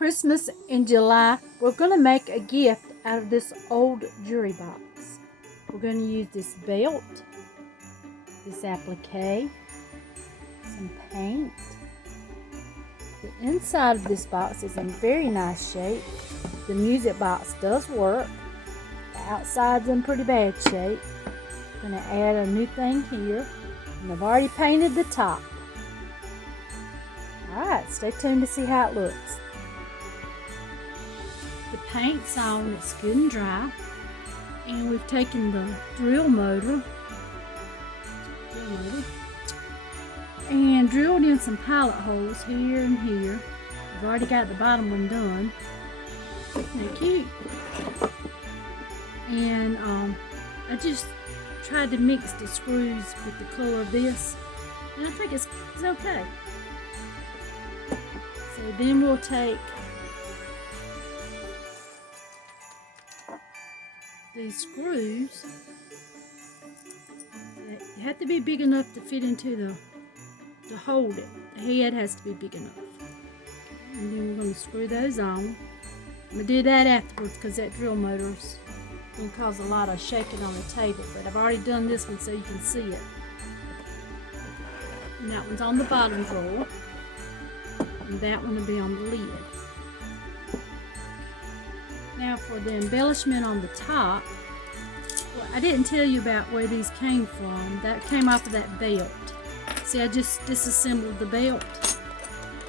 Christmas in July, we're going to make a gift out of this old jewelry box. We're going to use this belt, this applique, some paint. The inside of this box is in very nice shape. The music box does work. The outside's in pretty bad shape. I'm going to add a new thing here. And I've already painted the top. Alright, stay tuned to see how it looks. The paint's on, it's good and dry. And we've taken the drill motor and drilled in some pilot holes here and here. I've already got the bottom one done. Isn't that cute? And I just tried to mix the screws with the color of this, and I think it's okay. So then we'll take these screws. They have to be big enough to fit into to hold it. The head has to be big enough. And then we're going to screw those on. I'm going to do that afterwards because that drill motor's going to cause a lot of shaking on the table. But I've already done this one so you can see it. And that one's on the bottom drawer. And that one will be on the lid. Now for the embellishment on the top, well, I didn't tell you about where these came from. That came off of that belt. See, I just disassembled the belt.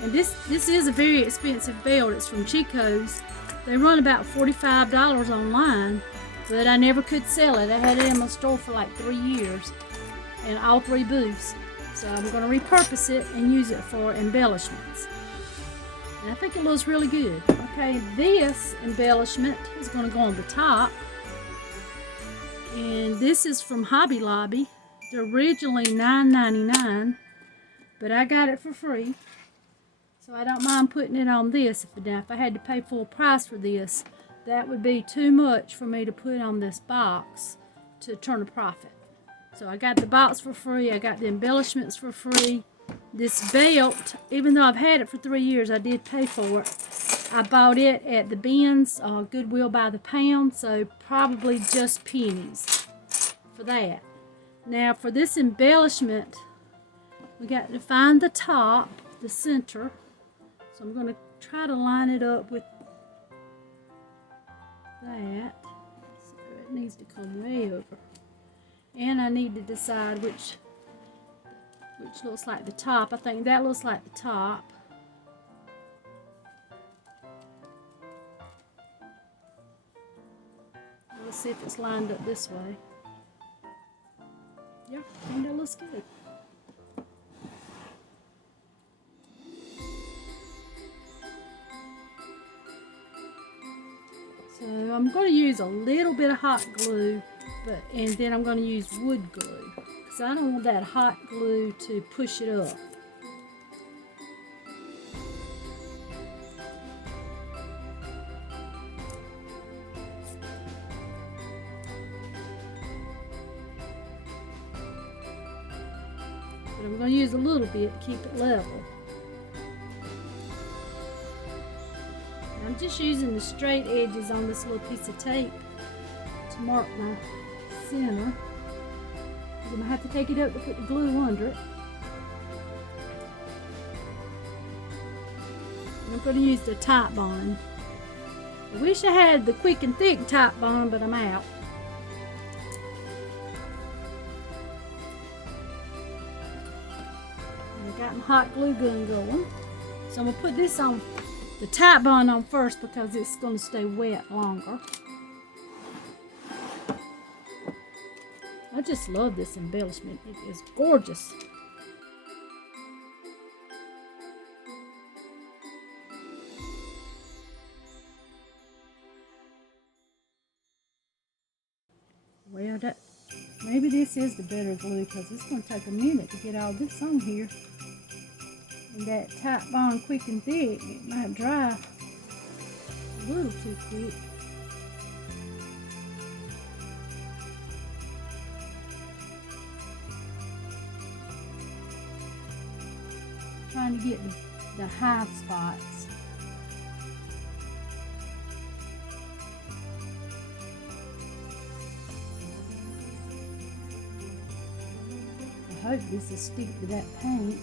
And this is a very expensive belt. It's from Chico's. They run about $45 online, but I never could sell it. I had it in my store for like 3 years in all 3 booths. So I'm going to repurpose it and use it for embellishments. And I think it looks really good. Okay, this embellishment is going to go on the top. And this is from Hobby Lobby. They're originally $9.99, but I got it for free. So I don't mind putting it on this. Now, if I had to pay full price for this, that would be too much for me to put on this box to turn a profit. So I got the box for free. I got the embellishments for free. This belt, even though I've had it for 3 years, I did pay for it. I bought it at the bins, Goodwill by the pound, so probably just pennies for that. Now for this embellishment, we got to find the top, the center. So I'm going to try to line it up with that. So it needs to come way over. And I need to decide which looks like the top. I think that looks like the top. Let's see if it's lined up this way. Yeah, I think that looks good. So I'm going to use a little bit of hot glue, and then I'm going to use wood glue because I don't want that hot glue to push it up. But I'm going to use a little bit to keep it level. I'm just using the straight edges on this little piece of tape to mark my center. I'm going to have to take it up to put the glue under it. And I'm going to use the top bond. I wish I had the quick and thick top bond, but I'm out. And I got my hot glue gun going. So I'm going to put this on the top bond on first because it's going to stay wet longer. I just love this embellishment. It is gorgeous. Well, maybe this is the better glue because it's going to take a minute to get all this on here. And that top bond quick and thick, it might dry a little too quick. Trying to get the high spots. hope this will stick to that paint.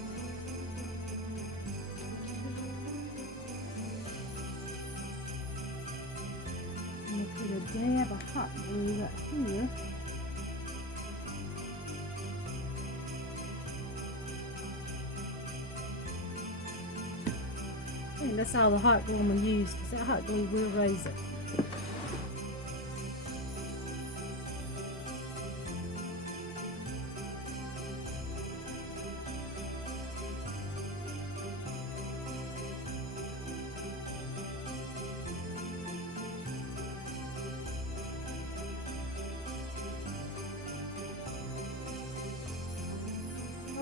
I'm going to put a dab of hot glue right here. And that's all the hot glue I'm going to use, because that hot glue will raise it.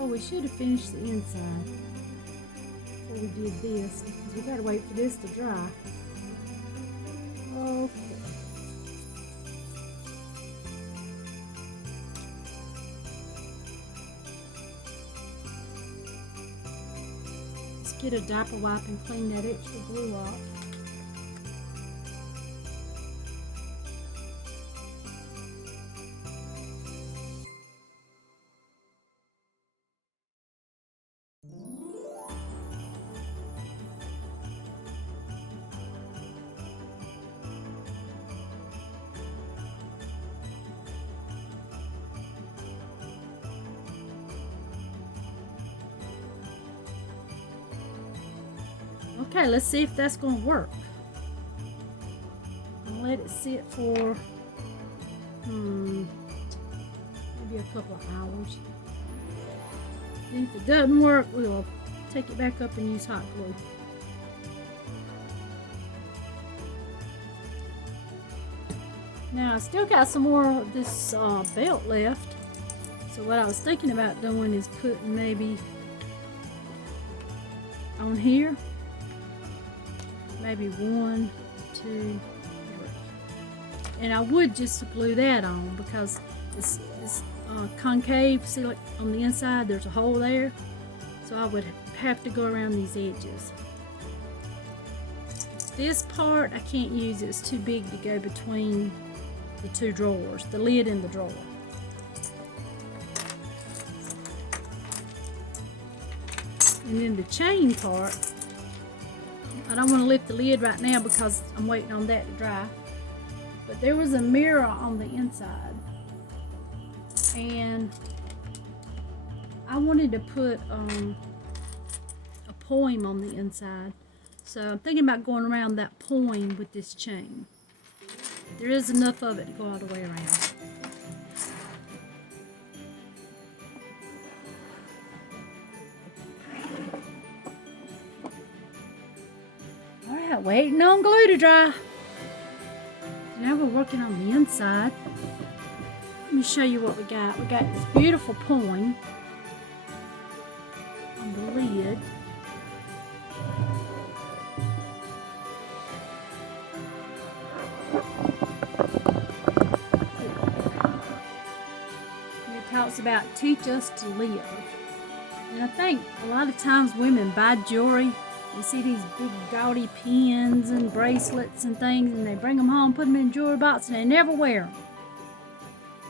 Oh, we should have finished the inside before we did this, because we gotta wait for this to dry. Okay. Let's get a diaper wipe and clean that extra glue off. Okay, let's see if that's going to work. I'll let it sit for maybe a couple of hours. And if it doesn't work, we'll take it back up and use hot glue. Now I still got some more of this belt left. So what I was thinking about doing is putting maybe on here. Maybe 1, 2, 3. And I would just glue that on because it's concave. See, like on the inside there's a hole there. So I would have to go around these edges. This part I can't use. It's too big to go between the two drawers, the lid and the drawer. And then the chain part, I don't want to lift the lid right now because I'm waiting on that to dry. But there was a mirror on the inside. And I wanted to put a poem on the inside. So I'm thinking about going around that poem with this chain. There is enough of it to go all the way around. Alright, waiting on glue to dry. Now we're working on the inside. Let me show you what we got. We got this beautiful poem on the lid. It talks about teach us to live. And I think a lot of times women buy jewelry. You see these big gaudy pins and bracelets and things, and they bring them home, put them in a jewelry box, and they never wear them.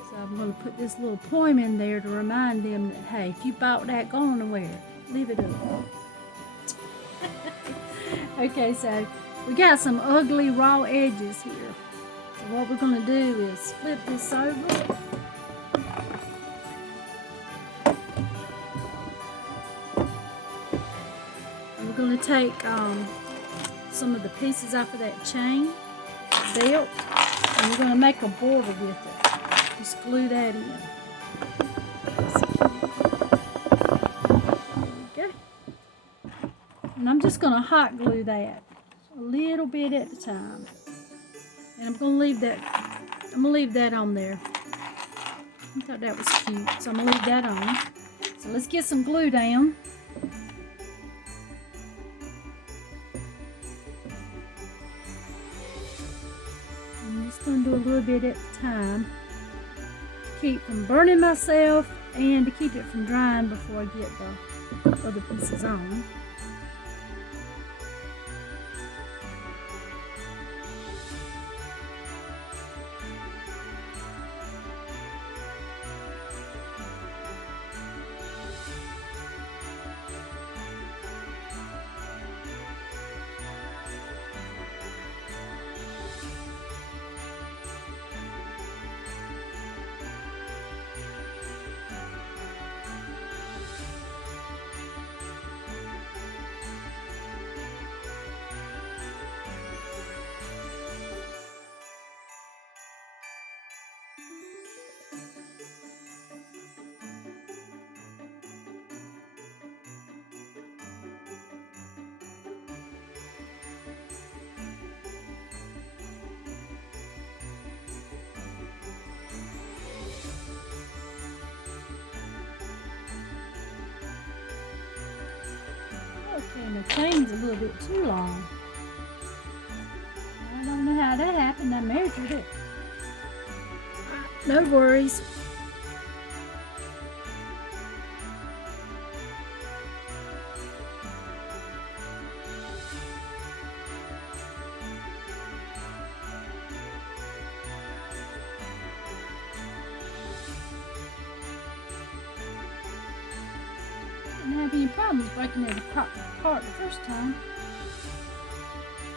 So I'm going to put this little poem in there to remind them that, hey, if you bought that, go on and wear it. Leave it up. Okay, so we got some ugly raw edges here. So what we're going to do is flip this over. We're going to take some of the pieces off of that chain belt, and we're going to make a border with it. Just glue that in. There we go. And I'm just going to hot glue that a little bit at a time. And I'm going to leave that on there. I thought that was cute, so I'm going to leave that on. So let's get some glue down. I'm just going to do a little bit at a time to keep from burning myself and to keep it from drying before I get the other pieces on. And the chain's a little bit too long. I don't know how that happened. I measured it. No worries. Didn't have any problems breaking it apart the first time.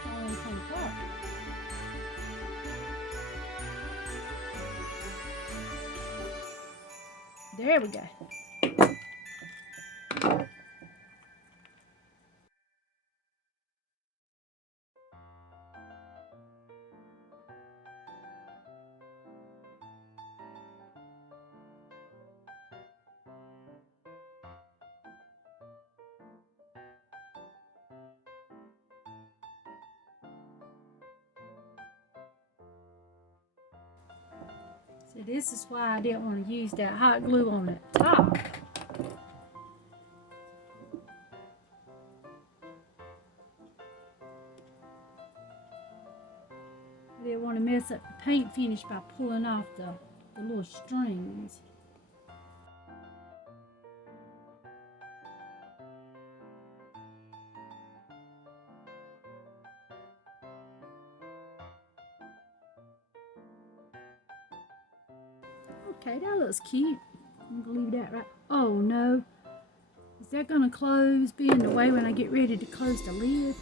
All come apart. There we go. So this is why I didn't want to use that hot glue on the top. I didn't want to mess up the paint finish by pulling off the little strings. Okay, that looks cute. I'm gonna leave that right. Oh no. Is that gonna close, be in the way when I get ready to close the lid?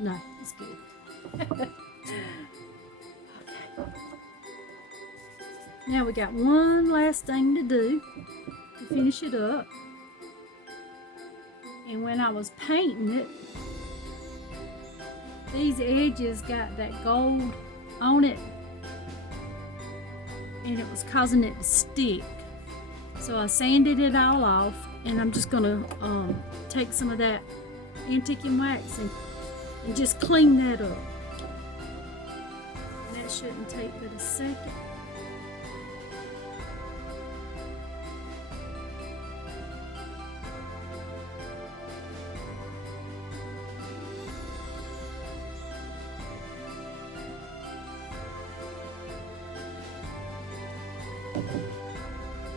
No, it's good. Okay. Now we got one last thing to do to finish it up. And when I was painting it, these edges got that gold on it, and it was causing it to stick. So I sanded it all off, and I'm just gonna take some of that antiquing wax and just clean that up. And that shouldn't take but a second.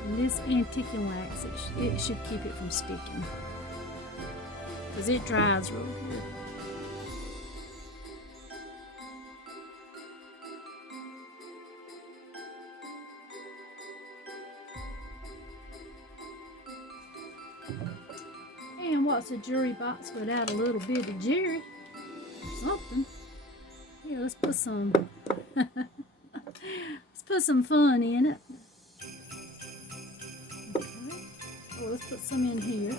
And this antiquing wax, it should keep it from sticking, because it dries real good. And what's a jewelry box without a little bit of jewelry or something? Here, let's put some let's put some fun in it. Let's put some in here.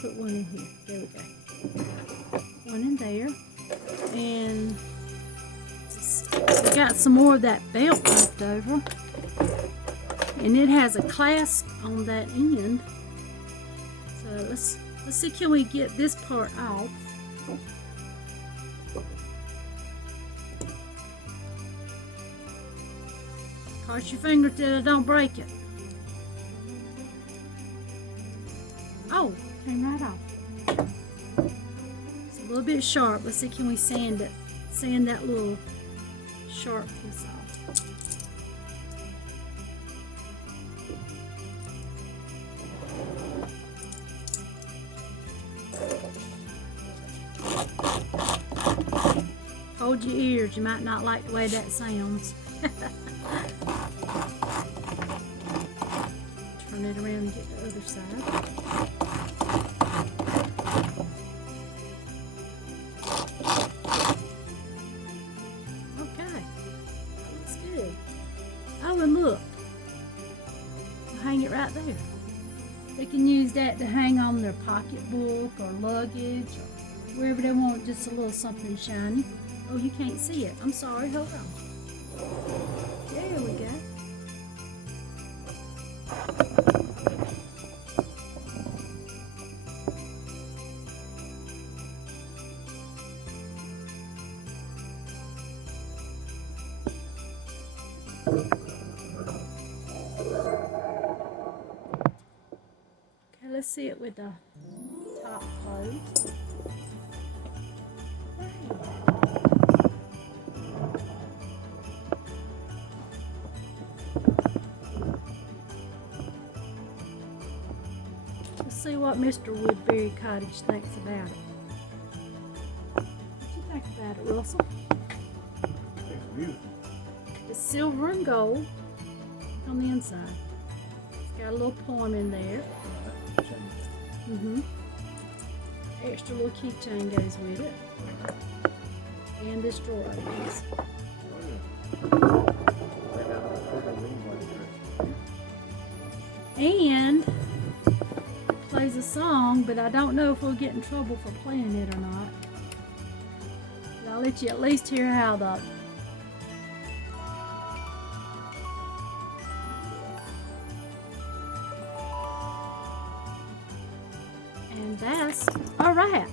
Put one in here. There we go. One in there. And we got some more of that belt left over. And it has a clasp on that end. So let's see, can we get this part off? Cross your fingers till it don't break it. Oh, came right off. It's a little bit sharp. Let's see, can we sand it? Sand that little sharp piece off. Hold your ears. You might not like the way that sounds. Turn it around and get the other side. Look, hang it right there. They can use that to hang on their pocketbook or luggage or wherever they want, just a little something shiny. Oh, you can't see it. I'm sorry. Hold on. There we go. Let's see it with the top top closed. Let's see what Mr. Woodbury Cottage thinks about it. What do you think about it, Russell? It's beautiful. It's silver and gold on the inside. It's got a little poem in there. Extra little keychain goes with it. And this drawer opens. And it plays a song, but I don't know if we'll get in trouble for playing it or not. But I'll let you at least hear how the and that's a wrap.